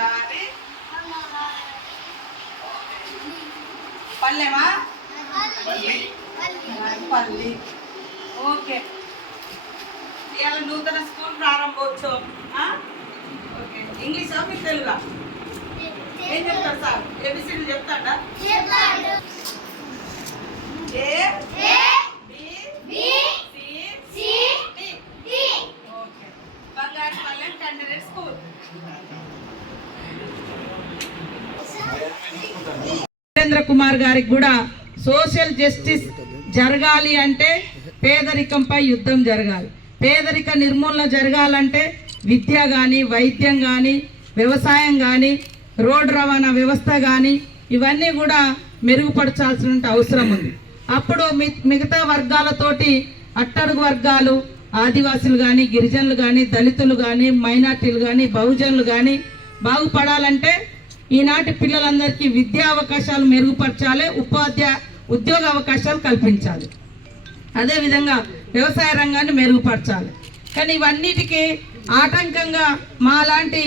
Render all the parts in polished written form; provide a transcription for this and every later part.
బంగారి పల్లెమా పల్లి. ఓకే, ఇవాళ నూతన స్కూల్ ప్రారంభోత్సవం. ఓకే, ఇంగ్లీషా మీకు తెలుగా? ఏం చెప్తాడు సార్? ఏబిసిడీలు చెప్తాడా? ఏ బంగారుపల్లెం టెండరెడ్ స్కూల్. వీరేంద్ర కుమార్ గారికి కూడా సోషల్ జస్టిస్ జరగాలి అంటే పేదరికంపై యుద్ధం జరగాలి. పేదరిక నిర్మూలన జరగాలంటే విద్య కానీ, వైద్యం కానీ, వ్యవసాయం కానీ, రోడ్డు రవాణా వ్యవస్థ కానీ ఇవన్నీ కూడా మెరుగుపరచాల్సిన అవసరం ఉంది. అప్పుడు మిగతా వర్గాలతోటి అట్టడుగు వర్గాలు, ఆదివాసులు కానీ, గిరిజనులు కానీ, దళితులు కానీ, మైనార్టీలు కానీ, బహుజనులు కానీ బాగుపడాలంటే ఈనాటి పిల్లలందరికీ విద్యా అవకాశాలు మెరుగుపరచాలి, ఉద్యోగ అవకాశాలు కల్పించాలి, అదేవిధంగా వ్యవసాయ రంగాన్ని మెరుగుపరచాలి. కానీ ఇవన్నిటికీ ఆటంకంగా మాలాంటి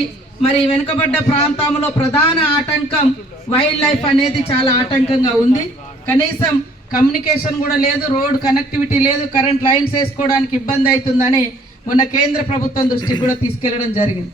మరి వెనుకబడ్డ ప్రాంతంలో ప్రధాన ఆటంకం వైల్డ్ లైఫ్ అనేది చాలా ఆటంకంగా ఉంది. కనీసం కమ్యూనికేషన్ కూడా లేదు, రోడ్ కనెక్టివిటీ లేదు, కరెంట్ లైన్స్ వేసుకోవడానికి ఇబ్బంది అవుతుందని మొన్న కేంద్ర ప్రభుత్వం దృష్టికి కూడా తీసుకెళ్లడం జరిగింది.